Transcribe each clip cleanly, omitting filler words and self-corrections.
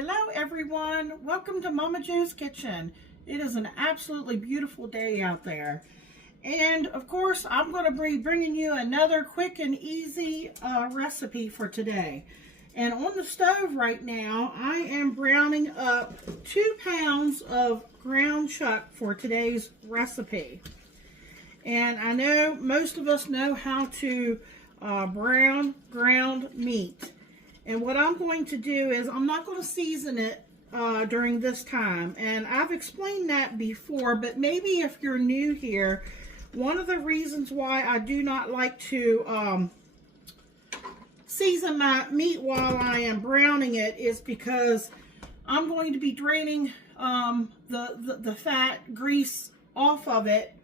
Hello everyone, welcome to Momma Jo's Kitchen. It is an absolutely beautiful day out there. And of course, I'm going to be bringing you another quick and easy recipe for today. And on the stove right now, I am browning up 2 pounds of ground chuck for today's recipe. And I know most of us know how to brown ground meat. And what I'm going to do is I'm not going to season it during this time. And I've explained that before, but maybe if you're new here, one of the reasons why I do not like to season my meat while I am browning it is because I'm going to be draining the fat grease off of it.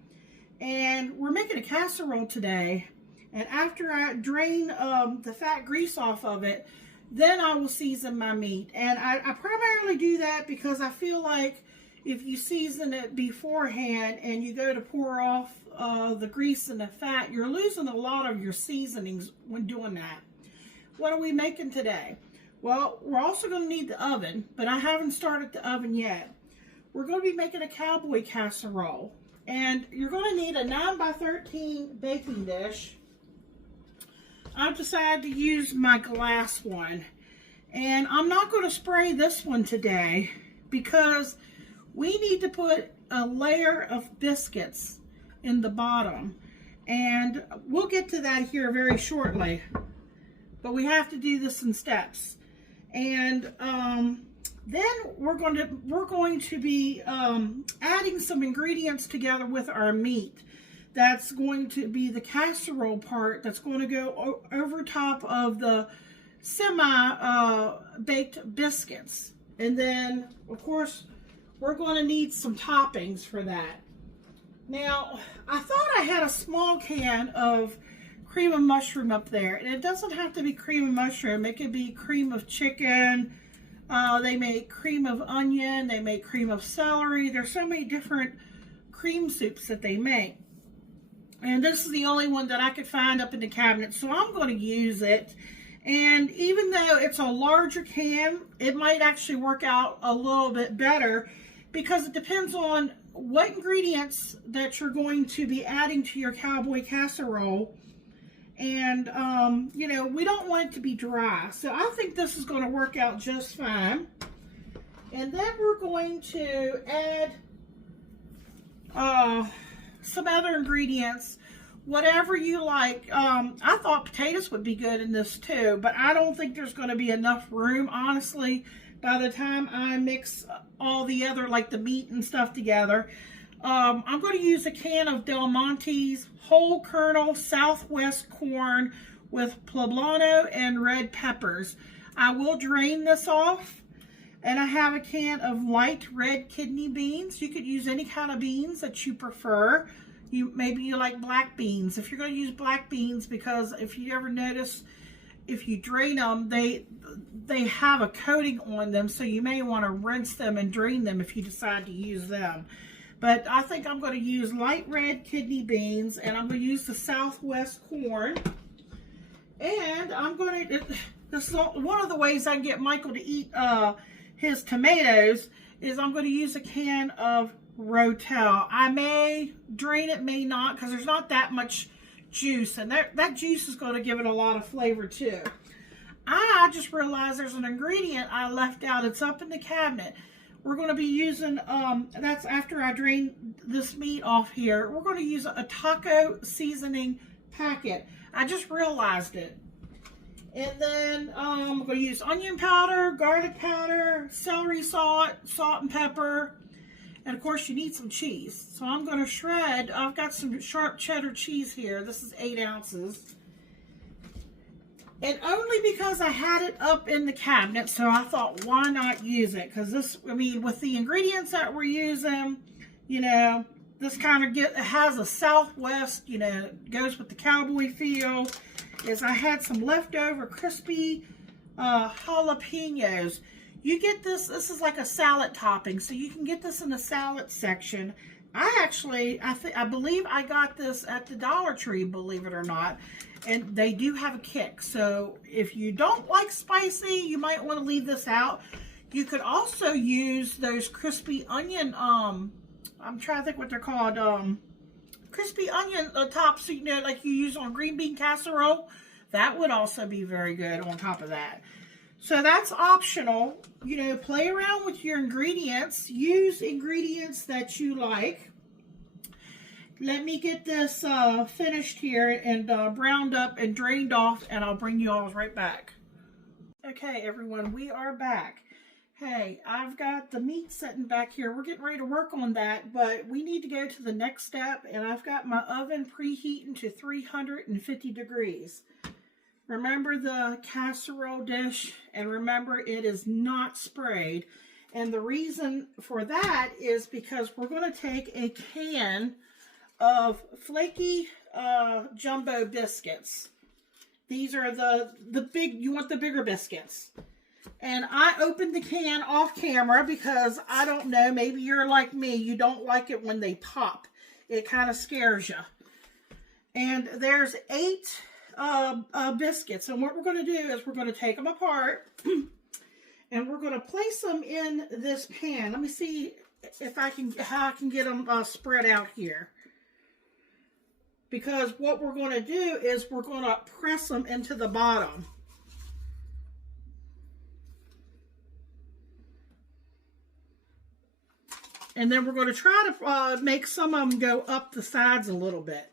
And we're making a casserole today. And after I drain the fat grease off of it, then I will season my meat. And I primarily do that because I feel like if you season it beforehand and you go to pour off the grease and the fat, you're losing a lot of your seasonings when doing that. What are we making today? Well, we're also going to need the oven, but I haven't started the oven yet. We're going to be making a cowboy casserole. And you're going to need a 9x13 baking dish. I've decided to use my glass one. And I'm not going to spray this one today because we need to put a layer of biscuits in the bottom. And we'll get to that here very shortly. But we have to do this in steps. And then we're going to be adding some ingredients together with our meat. That's going to be the casserole part that's going to go over top of the semi-baked biscuits. And then, of course, we're going to need some toppings for that. Now, I thought I had a small can of cream of mushroom up there. And it doesn't have to be cream of mushroom. It could be cream of chicken. They make cream of onion. They make cream of celery. There's so many different cream soups that they make. And this is the only one that I could find up in the cabinet, so I'm going to use it. And even though it's a larger can, it might actually work out a little bit better because it depends on what ingredients that you're going to be adding to your cowboy casserole. And, you know, we don't want it to be dry. So I think this is going to work out just fine. And then we're going to add some other ingredients, whatever you like. I thought potatoes would be good in this too, but I don't think there's going to be enough room, honestly, by the time I mix all the other, like the meat and stuff together. I'm going to use a can of Del Monte's whole kernel Southwest corn with poblano and red peppers. I will drain this off. And I have a can of light red kidney beans. You could use any kind of beans that you prefer. Maybe you like black beans. If you're going to use black beans, because if you ever notice, if you drain them, they have a coating on them, so you may want to rinse them and drain them if you decide to use them. But I think I'm going to use light red kidney beans, and I'm going to use the Southwest corn. And I'm going to, this is one of the ways I can get Michael to eat his tomatoes, is I'm going to use a can of Rotel. I may drain it, may not, because there's not that much juice, and that juice is going to give it a lot of flavor too. I just realized there's an ingredient I left out. It's up in the cabinet. We're going to be using, that's after I drain this meat off here, we're going to use a taco seasoning packet. I just realized it. And then I'm going to use onion powder, garlic powder, celery salt, salt and pepper. And of course you need some cheese. So I'm going to shred, I've got some sharp cheddar cheese here. This is 8 ounces. And only because I had it up in the cabinet, so I thought, why not use it? Because this, I mean, with the ingredients that we're using, you know, this kind of has a Southwest, you know, goes with the cowboy feel. Is I had some leftover crispy jalapenos. You get this is like a salad topping, so you can get this in the salad section. I believe I got this at the Dollar Tree, believe it or not. And they do have a kick. So if you don't like spicy, you might want to leave this out. You could also use those crispy onion, I'm trying to think what they're called, crispy onion tops, you know, like you use on green bean casserole. That would also be very good on top of that. So that's optional. You know, play around with your ingredients. Use ingredients that you like. Let me get this finished here and browned up and drained off, and I'll bring you all right back. Okay, everyone, we are back. Hey, I've got the meat sitting back here. We're getting ready to work on that, but we need to go to the next step, and I've got my oven preheating to 350 degrees. Remember the casserole dish, and remember it is not sprayed. And the reason for that is because we're going to take a can of flaky jumbo biscuits. These are the big, you want the bigger biscuits. And I opened the can off camera because I don't know, maybe you're like me, you don't like it when they pop. It kind of scares you. And there's 8 biscuits. And what we're going to do is we're going to take them apart and we're going to place them in this pan. Let me see if how I can get them spread out here. Because what we're going to do is we're going to press them into the bottom. And then we're going to try to make some of them go up the sides a little bit.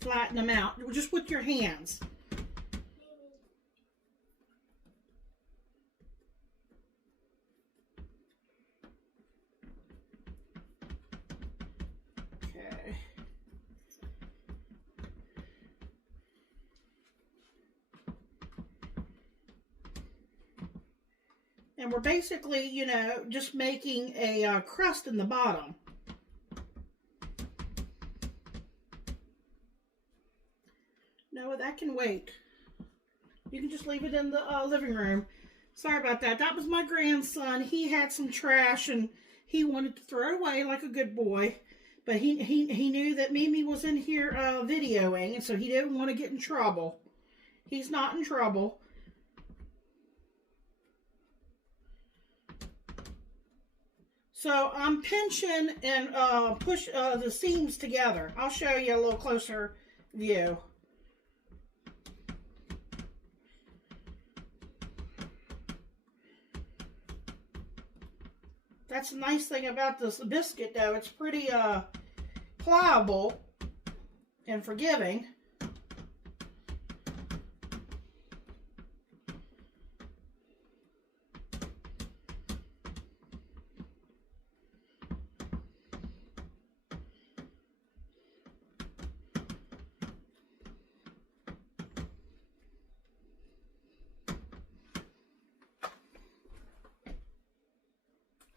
Flatten them out, just with your hands. Okay. And we're basically, you know, just making a crust in the bottom. No, that can wait. You can just leave it in the living room. Sorry about that. That was my grandson. He had some trash and he wanted to throw it away like a good boy. But he knew that Mimi was in here videoing, and so he didn't want to get in trouble. He's not in trouble. So I'm pinching and push the seams together. I'll show you a little closer view. That's the nice thing about this biscuit, though. It's pretty pliable and forgiving.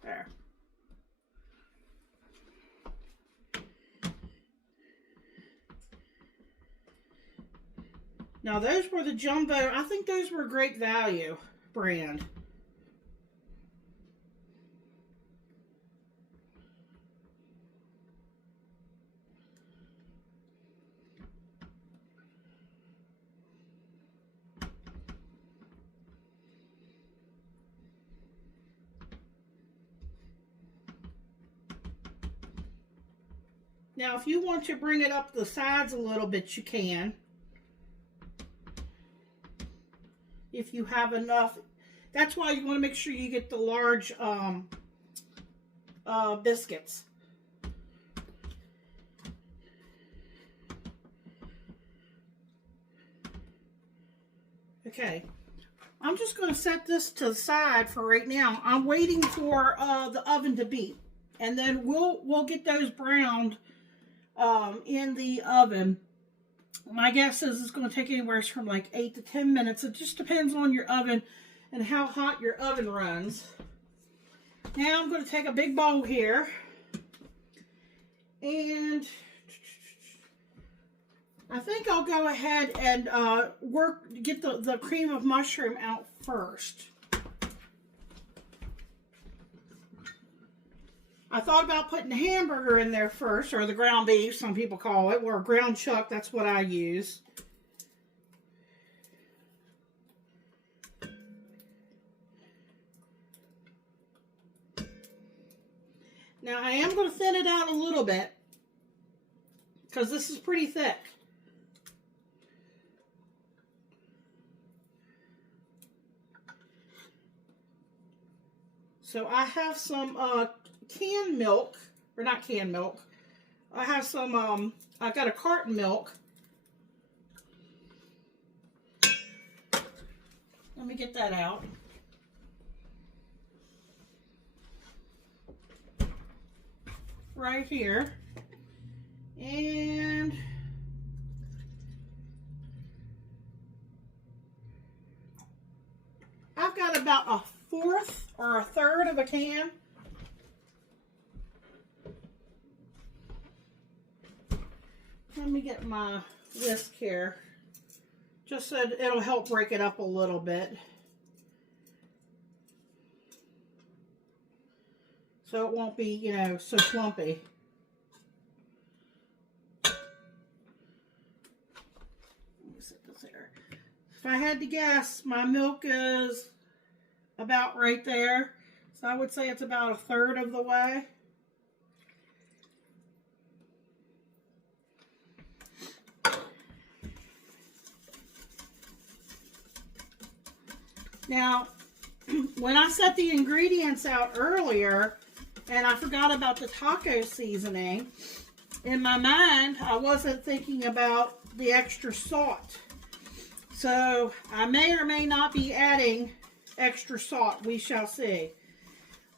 There. Now those were the jumbo. I think those were Great Value brand. Now, if you want to bring it up the sides a little bit, you can. If you have enough. That's why you want to make sure you get the large biscuits. Okay. I'm just going to set this to the side for right now. I'm waiting for the oven to beep. And then we'll get those browned in the oven. My guess is it's going to take anywhere from like 8 to 10 minutes. It just depends on your oven and how hot your oven runs. Now I'm going to take a big bowl here and I think I'll go ahead and get the cream of mushroom out first. I thought about putting the hamburger in there first, or the ground beef, some people call it, or ground chuck, that's what I use. Now I am going to thin it out a little bit because this is pretty thick. So I have some canned milk, or not canned milk. I have some, I got a carton milk. Let me get that out. Right here. And I've got about a fourth or a third of a can. Let me get my whisk here, just so it'll help break it up a little bit. So it won't be, you know, so clumpy. Let me set this here. If I had to guess, my milk is about right there. So I would say it's about a third of the way. Now, when I set the ingredients out earlier, and I forgot about the taco seasoning, in my mind, I wasn't thinking about the extra salt. So I may or may not be adding extra salt. We shall see.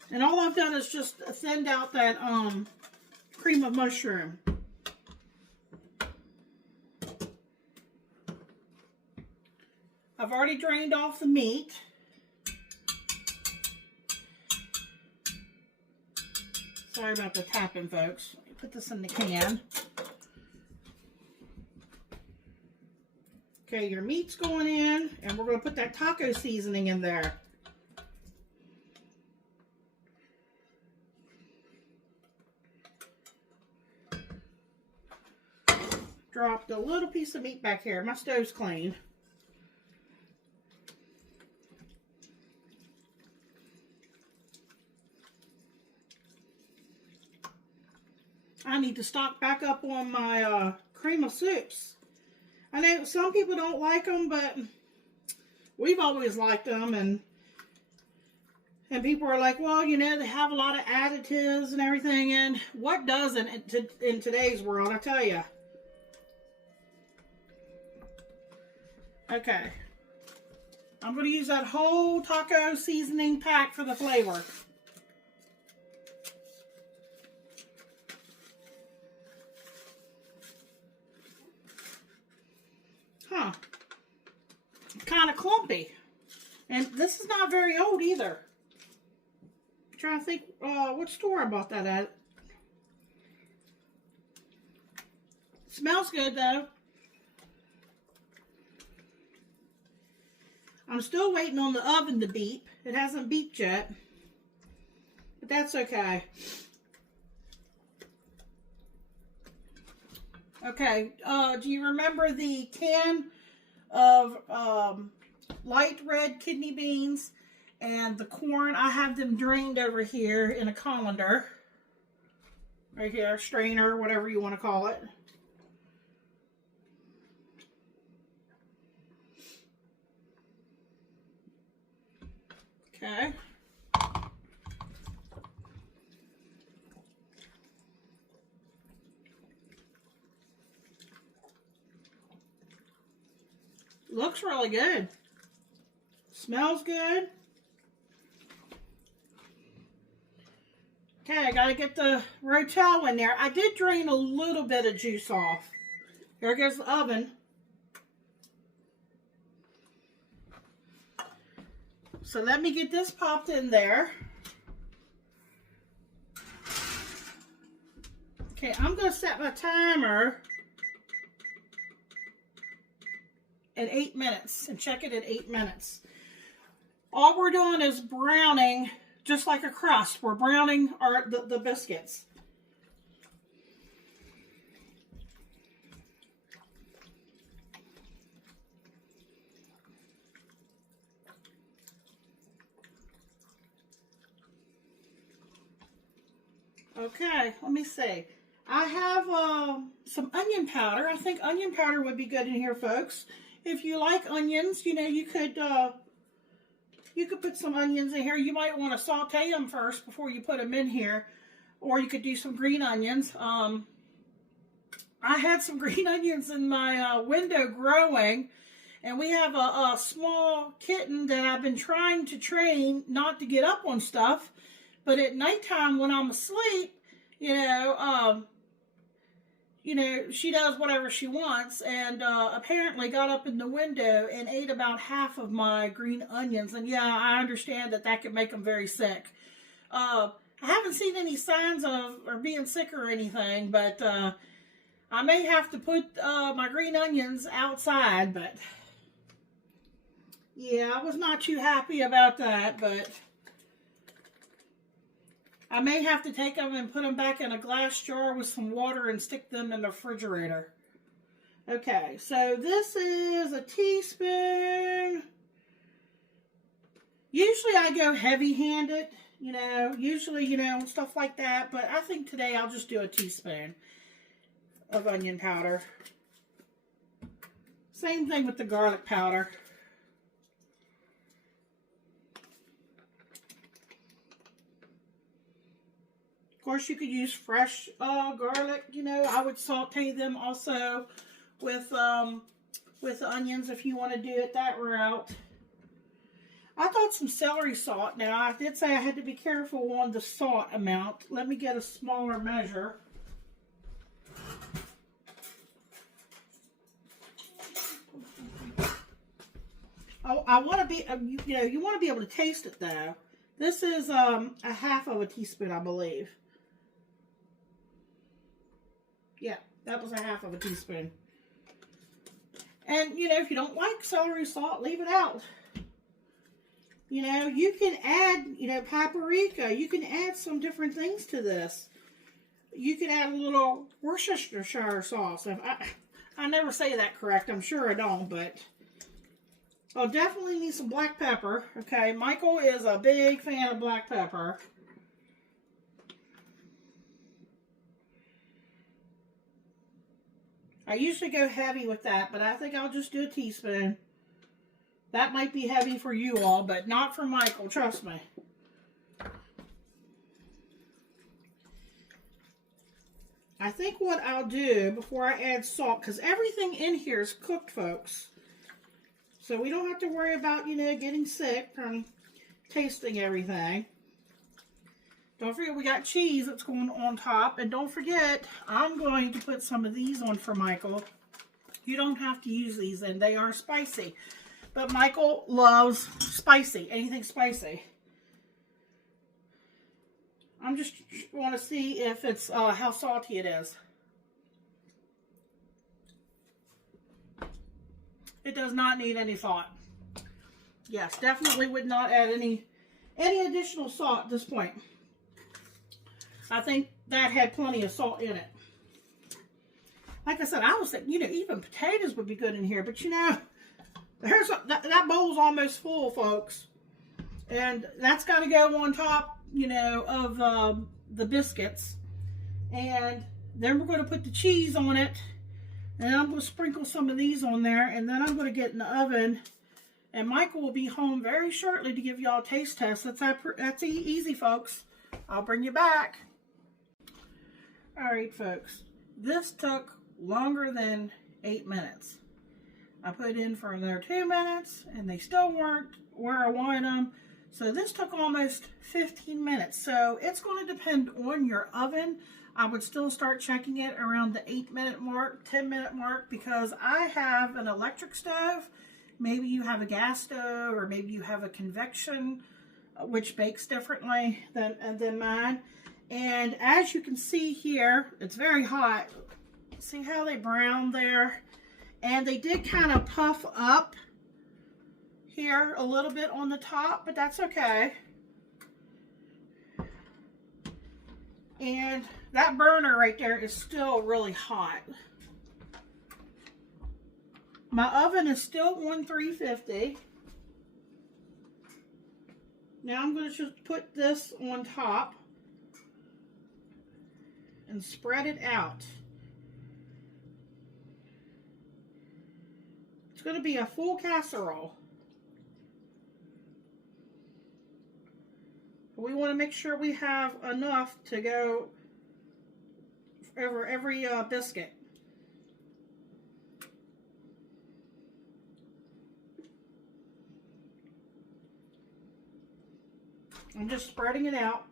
And all I've done is just thinned out that cream of mushroom. I've already drained off the meat. Sorry about the tapping, folks. Let me put this in the can. Okay, your meat's going in, and we're going to put that taco seasoning in there. Dropped a little piece of meat back here. My stove's clean. I need to stock back up on my cream of soups. I know some people don't like them, but we've always liked them, and people are like, well, you know, they have a lot of additives and everything, and what doesn't in today's world, I tell you. Okay. I'm going to use that whole taco seasoning pack for the flavor. Huh. Kind of clumpy. And this is not very old either. I'm trying to think what store I bought that at. Smells good though. I'm still waiting on the oven to beep. It hasn't beeped yet. But that's okay. Okay, do you remember the can of light red kidney beans and the corn? I have them drained over here in a colander. Right here, strainer, whatever you want to call it. Okay. Looks really good. Smells good. Okay, I gotta get the rotel in there. I did drain a little bit of juice off. There goes the oven. So let me get this popped in there. Okay, I'm gonna set my timer at 8 minutes and check it at 8 minutes. All we're doing is browning just like a crust. We're browning the biscuits. Okay, let me see. I have some onion powder. I think onion powder would be good in here, folks. If you like onions, you know, you could put some onions in here. You might want to saute them first before you put them in here, or you could do some green onions. I had some green onions in my window growing, and we have a small kitten that I've been trying to train not to get up on stuff. But at nighttime when I'm asleep, you know, she does whatever she wants, and apparently got up in the window and ate about half of my green onions. And yeah, I understand that could make them very sick. I haven't seen any signs of her being sick or anything, but I may have to put my green onions outside. But yeah, I was not too happy about that, but I may have to take them and put them back in a glass jar with some water and stick them in the refrigerator. Okay, so this is a teaspoon. Usually I go heavy-handed, usually, stuff like that. But I think today I'll just do a teaspoon of onion powder. Same thing with the garlic powder. Of course, you could use fresh garlic. I would saute them also with onions if you want to do it that route. I thought some celery salt. Now, I did say I had to be careful on the salt amount. Let me get a smaller measure. Oh, I want to be, you want to be able to taste it though. This is a half of a teaspoon, I believe. Yeah, that was a half of a teaspoon. And, if you don't like celery salt, leave it out. You can add, paprika. You can add some different things to this. You can add a little Worcestershire sauce. I never say that correct. I'm sure I don't, but I'll definitely need some black pepper. Okay, Michael is a big fan of black pepper. I usually go heavy with that, but I think I'll just do a teaspoon. That might be heavy for you all, but not for Michael, trust me. I think what I'll do before I add salt, because everything in here is cooked, folks. So we don't have to worry about, getting sick from tasting everything. Don't forget we got cheese that's going on top. And don't forget, I'm going to put some of these on for Michael. You don't have to use these, and they are spicy. But Michael loves spicy, anything spicy. I'm just want to see if it's how salty it is. It does not need any salt. Yes, definitely would not add any additional salt at this point. I think that had plenty of salt in it. Like I said, I was thinking, even potatoes would be good in here. But that bowl's almost full, folks. And that's got to go on top, of the biscuits. And then we're going to put the cheese on it. And I'm going to sprinkle some of these on there. And then I'm going to get in the oven. And Michael will be home very shortly to give y'all a taste test. That's easy, folks. I'll bring you back. Alright, folks. This took longer than 8 minutes. I put in for another 2 minutes, and they still weren't where I wanted them. So this took almost 15 minutes. So it's going to depend on your oven. I would still start checking it around the 8-minute mark, 10-minute mark, because I have an electric stove. Maybe you have a gas stove, or maybe you have a convection, which bakes differently than mine. And as you can see here, it's very hot. See how they brown there? And they did kind of puff up here a little bit on the top, but that's okay. And that burner right there is still really hot. My oven is still on 350. Now I'm going to just put this on top and spread it out. It's going to be a full casserole. We want to make sure we have enough to go over every biscuit. I'm just spreading it out.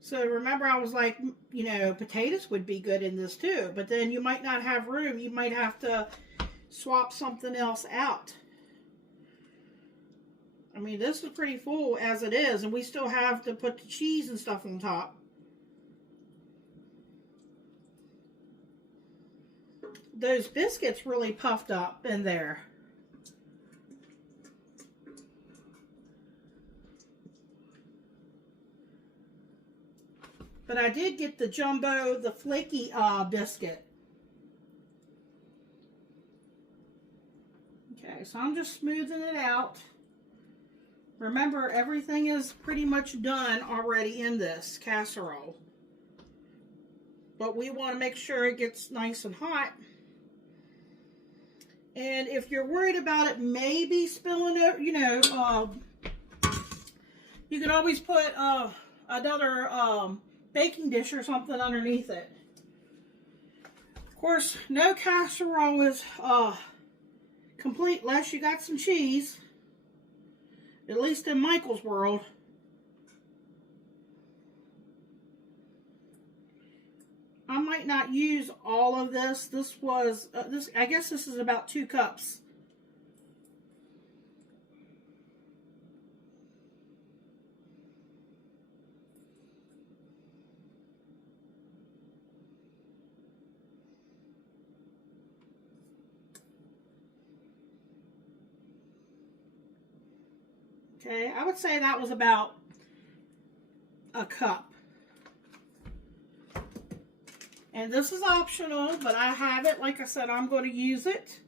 So remember, I was like, you know, potatoes would be good in this too, but then you might not have room. You might have to swap something else out. I mean, this is pretty full as it is, and we still have to put the cheese and stuff on top. Those biscuits really puffed up in there. But I did get the jumbo, the flaky biscuit. Okay, so I'm just smoothing it out. Remember, everything is pretty much done already in this casserole. But we want to make sure it gets nice and hot. And if you're worried about it maybe spilling over, you know, you could always put another baking dish or something underneath it. Of course, no casserole is complete unless you got some cheese. At least in Michael's world. I might not use all of this. This was, I guess this is about 2 cups. Okay, I would say that was about a cup. And this is optional, but I have it. Like I said, I'm going to use it.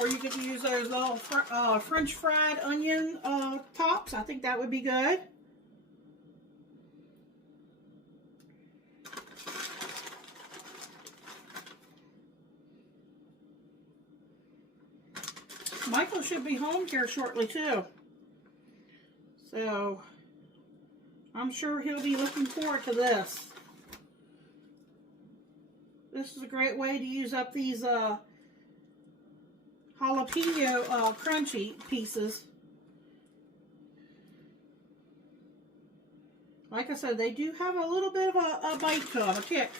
Or you could use those little French fried onion tops. I think that would be good. Michael should be home here shortly too. So I'm sure he'll be looking forward to this. This is a great way to use up these jalapeno crunchy pieces. Like I said, they do have a little bit of a bite to them, a kick.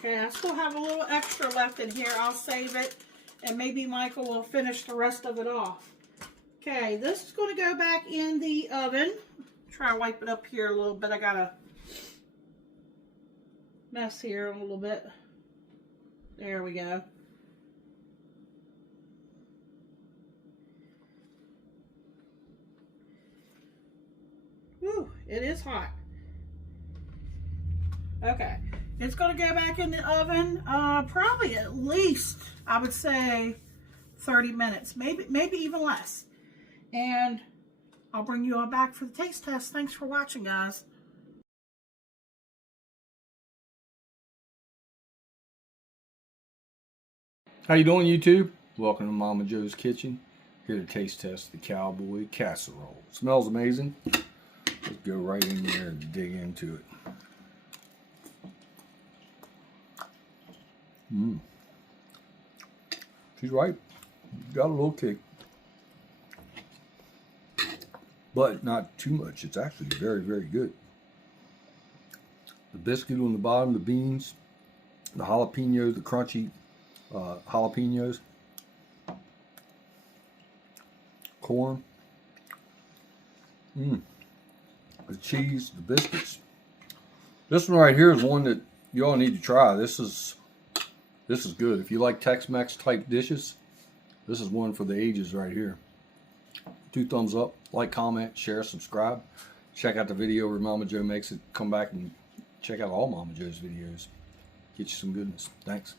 Okay, I still have a little extra left in here. I'll save it, and maybe Michael will finish the rest of it off. Okay, this is going to go back in the oven. Try to wipe it up here a little bit. I got a mess here a little bit. There we go. Whew, it is hot. Okay. It's going to go back in the oven, probably at least, I would say, 30 minutes, maybe even less. And I'll bring you all back for the taste test. Thanks for watching, guys. How you doing, YouTube? Welcome to Momma Jo's Kitchen. Here to taste test the Cowboy Casserole. It smells amazing. Let's go right in there and dig into it. She's right. Got a little kick. But not too much. It's actually very, very good. The biscuit on the bottom, the beans, the jalapenos, the crunchy jalapenos, corn. The cheese, the biscuits. This one right here is one that you all need to try. This is good. If you like Tex-Mex type dishes, this is one for the ages right here. 2 thumbs up, like, comment, share, subscribe. Check out the video where Momma Jo makes it. Come back and check out all Momma Jo's videos. Get you some goodness. Thanks.